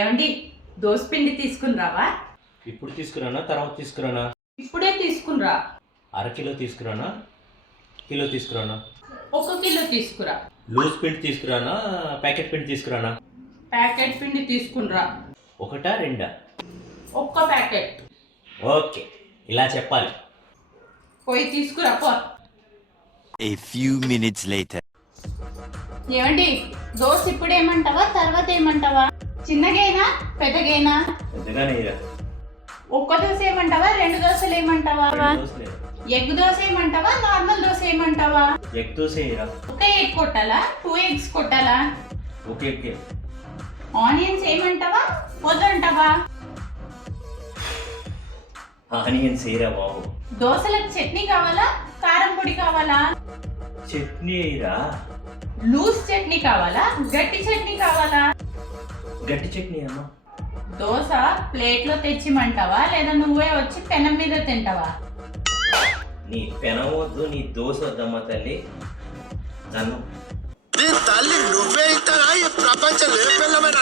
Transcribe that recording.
ఏమండి దోసపిండి తీసుకుని రావా? ఇప్పుడు తీసుకురానా తర్వాత తీసుకురానా? ఇప్పుడే తీసుకునిరా. అరకిలో తీసుకురానా కిలో తీసుకురానా? 1 కిలో తీసుకురా. లూజ్ పిండి తీసుకురానా ప్యాకెట్ పిండి తీసుకురానా? ప్యాకెట్ పిండి తీసుకునిరా. ఒకటా రెండా? 1 ప్యాకెట్. ఓకే, ఇలా చెప్పాలి. పోయి తీసుకురా పో. A few minutes later. ఏమండి దోశ ఇప్పుడు ఏమంటావా తర్వాత ఏమంటావా? చిన్నగైనా పెద్దగైనా? పెద్దగానే ఇరా. 1 దోశ ఏమంటావా 2 దోశలు ఏమంటావా? ఎగ్ దోశ ఏమంటావా నార్మల్ దోశ ఏమంటావా? ఎగ్ దోశ ఇరా. ఒక ఎగ్ కొట్టాలా 2 ఎగ్స్ కొట్టాలా? Okay okay. ఆనియన్స్ ఏమంటావా వద్దంటావా? ఆనియన్స్ ఇరా బాబు. దోశలకు చట్నీ కావాలా కారం పొడి కావాలా? చట్నీ ఇరా. లూజ్ చట్నీ కావాలా గట్టి చట్నీ కావాలా? గట్టి చట్నీ అమ్మా. దోశ ప్లేట్లో తెచ్చిమంటావా లేదా నువ్వే వచ్చి పెనం మీద తింటావా? నీ పెనం వద్దు నీ దోశ వద్దమ్మా తల్లి. నన్ను తల్లి నువ్వే ఇస్తారా ఈ ప్రపంచం ఏ పిల్లమైన